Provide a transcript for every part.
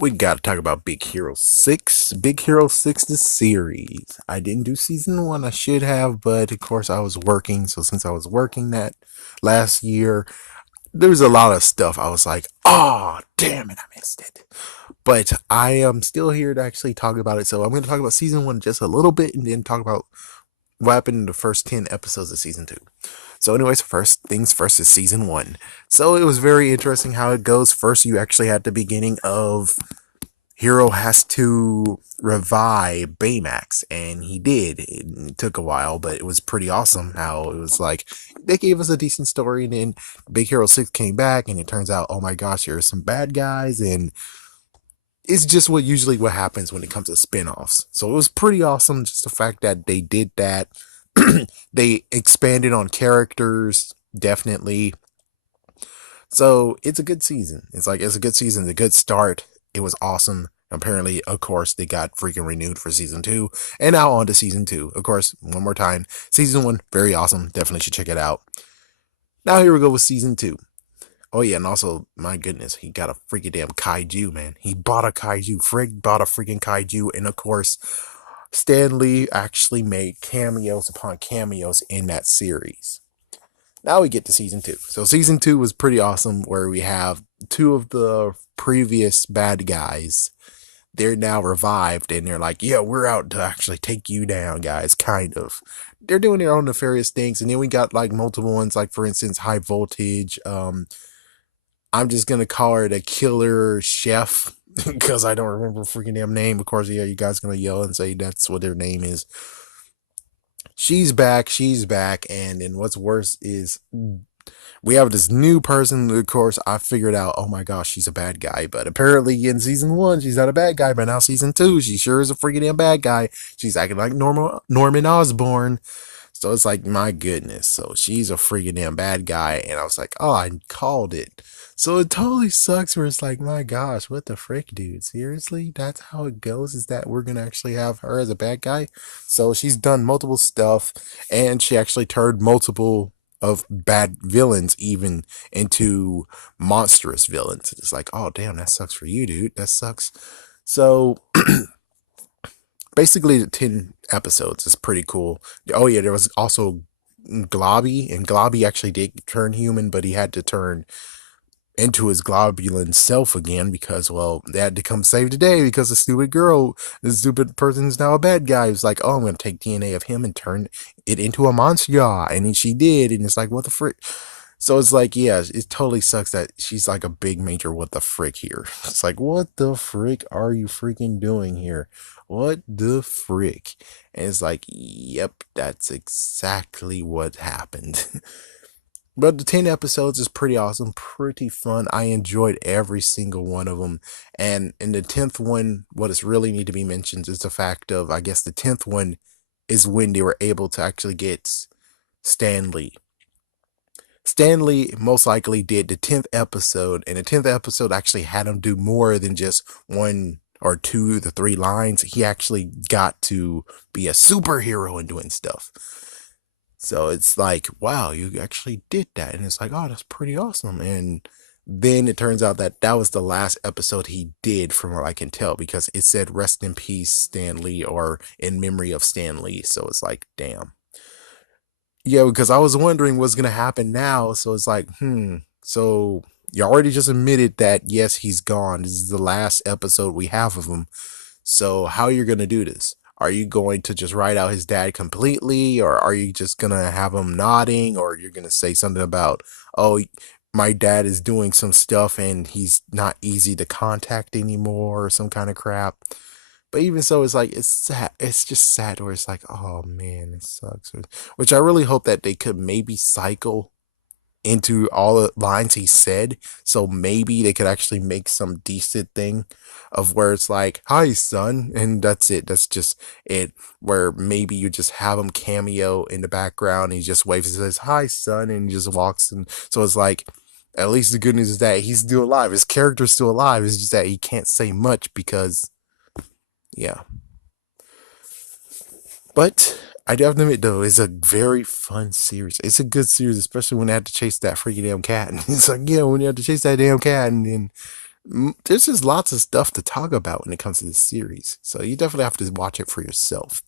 We gotta talk about Big Hero 6. Big Hero 6, the series. I didn't do season 1, I should have, but of course I was working. So since I was working that last year, there was a lot of stuff. I was like, oh, damn it, I missed it. But I am still here to actually talk about it. So I'm going to talk about season 1 just a little bit and then talk about what happened in the first 10 episodes of season 2. So, anyways, first things first is season 1. So it was very interesting how it goes. First, you actually had the beginning of Hero has to revive Baymax, and he did. It took a while, but it was pretty awesome how it was like they gave us a decent story, and then Big Hero 6 came back, and it turns out, oh my gosh, there are some bad guys, and it's just what happens when it comes to spin-offs. So it was pretty awesome, just the fact that they did that. They expanded on characters, definitely. So it's a good season. It's a good season, a good start. It was awesome. Apparently, of course, they got freaking renewed for season 2. And now on to season 2. Of course, one more time. Season 1, very awesome. Definitely should check it out. Now here we go with season 2. Oh yeah, and also, my goodness, he got a freaking damn kaiju, man. He bought a kaiju. Frig bought a freaking kaiju. And of course, Stan Lee actually made cameos upon cameos in that series. Now we get to season 2. So season 2 was pretty awesome, where we have two of the previous bad guys. They're now revived, and they're like, yeah, we're out to actually take you down, guys, kind of. They're doing their own nefarious things, and then we got like multiple ones, like for instance, High Voltage. I'm just gonna call her the Killer Chef because I don't remember freaking damn name. Of course, yeah, you guys gonna yell and say that's what their name is. She's back, and then what's worse is we have this new person. Of course, I figured out, oh my gosh, she's a bad guy. But apparently in season 1, she's not a bad guy. But now season 2, she sure is a freaking damn bad guy. She's acting like Norman Osborn. So it's like, my goodness. So she's a freaking damn bad guy. And I was like, oh, I called it. So it totally sucks where it's like, my gosh, what the frick, dude? Seriously? That's how it goes? Is that we're going to actually have her as a bad guy? So she's done multiple stuff. And she actually turned multiple of bad villains even into monstrous villains. It's like, oh, damn, that sucks for you, dude. That sucks. So basically, the 10 episodes is pretty cool. Oh, yeah, there was also Globby, and Globby actually did turn human, but he had to turn into his globulin self again because, well, they had to come save the day because the stupid girl, the stupid person is now a bad guy. It's like, oh, I'm going to take DNA of him and turn it into a monster. And she did. And it's like, what the frick? So it's like, yeah, it totally sucks that she's like a big major what the frick here. It's like, what the frick are you freaking doing here? What the frick? And it's like, yep, that's exactly what happened. But the 10 episodes is pretty awesome, pretty fun. I enjoyed every single one of them. And in the 10th one, what is really need to be mentioned is the fact of, I guess the 10th one is when they were able to actually get Stan Lee. Stan Lee most likely did the 10th episode, and the 10th episode actually had him do more than just one or two, the three lines. He actually got to be a superhero and doing stuff. So it's like, wow, you actually did that. And it's like, oh, that's pretty awesome. And then it turns out that that was the last episode he did, from what I can tell, because it said rest in peace, Stan Lee, or in memory of Stan Lee. So it's like, damn. Yeah, because I was wondering what's going to happen now. So it's like, So you already just admitted that, yes, he's gone. This is the last episode we have of him. So how are you going to do this? Are you going to just write out his dad completely, or are you just going to have him nodding, or you're going to say something about, oh, my dad is doing some stuff and he's not easy to contact anymore, or some kind of crap. But even so, it's like, it's sad. It's just sad where it's like, oh man, it sucks. Which I really hope that they could maybe cycle into all the lines he said. So maybe they could actually make some decent thing of where it's like, hi, son. And that's it. That's just it. Where maybe you just have him cameo in the background. And he just waves and says, hi, son. And he just walks. And so it's like, at least the good news is that he's still alive. His character's still alive. It's just that he can't say much because, yeah. But I do have to admit, though, it's a very fun series. It's a good series, especially when they had to chase that freaking damn cat. And it's like, yeah, when you have to chase that damn cat, and then there's just lots of stuff to talk about when it comes to this series. So you definitely have to watch it for yourself.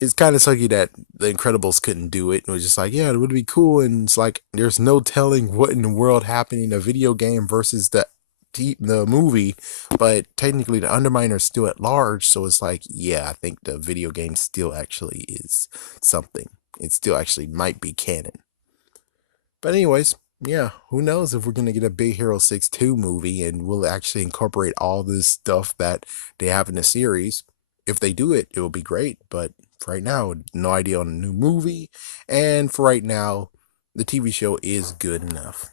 It's kind of sucky that the Incredibles couldn't do it. It was just like, yeah, it would be cool. And it's like, there's no telling what in the world happened in a video game versus the movie. But technically, the Underminer is still at large. So it's like, yeah, I think the video game still actually is something. It still actually might be canon. But anyways, yeah, who knows if we're gonna get a Big Hero 6 2 movie and we'll actually incorporate all this stuff that they have in the series. If they do it, it will be great. But for right now, no idea on a new movie. And for right now, the TV show is good enough.